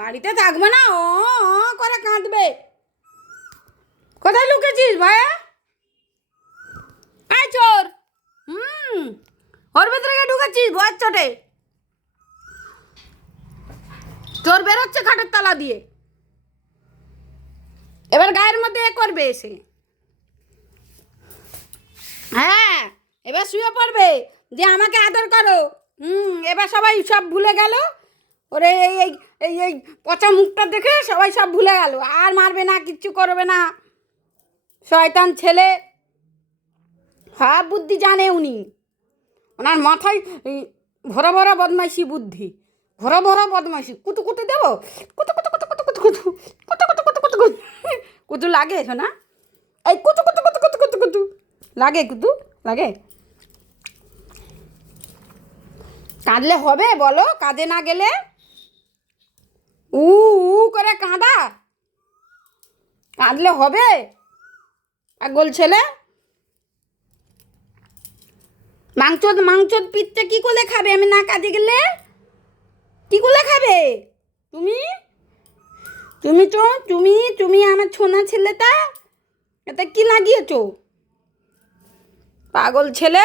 বাড়িতে থাকবে না, ও করে কাঁদবে। কোথায় লুকেছিস ভাইয়া? আয় চোর। ওর ভেতরে গিয়ে ঢুকেছিস ভয়ের চোটে। চোর বেরোচ্ছে খাটের তলা দিয়ে। এবার গায়ের মধ্যে এ করবে এসে। হ্যাঁ, এবার শুয়ে পড়বে যে আমাকে আদর করো। এবার সবাই সব ভুলে গেল। ওরে এই এই এই এই পচা মুখটা দেখে সবাই সব ভুলে গেল, আর মারবে না, কিচ্ছু করবে না। শয়তান ছেলে, সব বুদ্ধি জানে উনি। ওনার মাথায় ভরা ভরা বদমাইশি বুদ্ধি, ভরা ভরা বদমাইশি। কুতু কুতু দেবো, কুতু কুতু কুতু কুতু কুতু কুতু কুতু কুতু কুতু কুতু কুতু কুতু লাগে শোনা। এই কুতু কুতু কুতু কুতু কুতু কুতু লাগে, কুতু লাগে। কাঁদলে হবে বলো? কাঁদে না গেলে উ উ করে কাঁদা, কাঁদলে হবে? পাগল ছেলে। মাংস পিঠটা কি করে খাবে আমি না কাঁদে গেলে? কি করে খাবে তুমি? তুমি তো তুমি আমার ছোনা ছেলেটা, এটা কি লাগিয়েছো? পাগল ছেলে।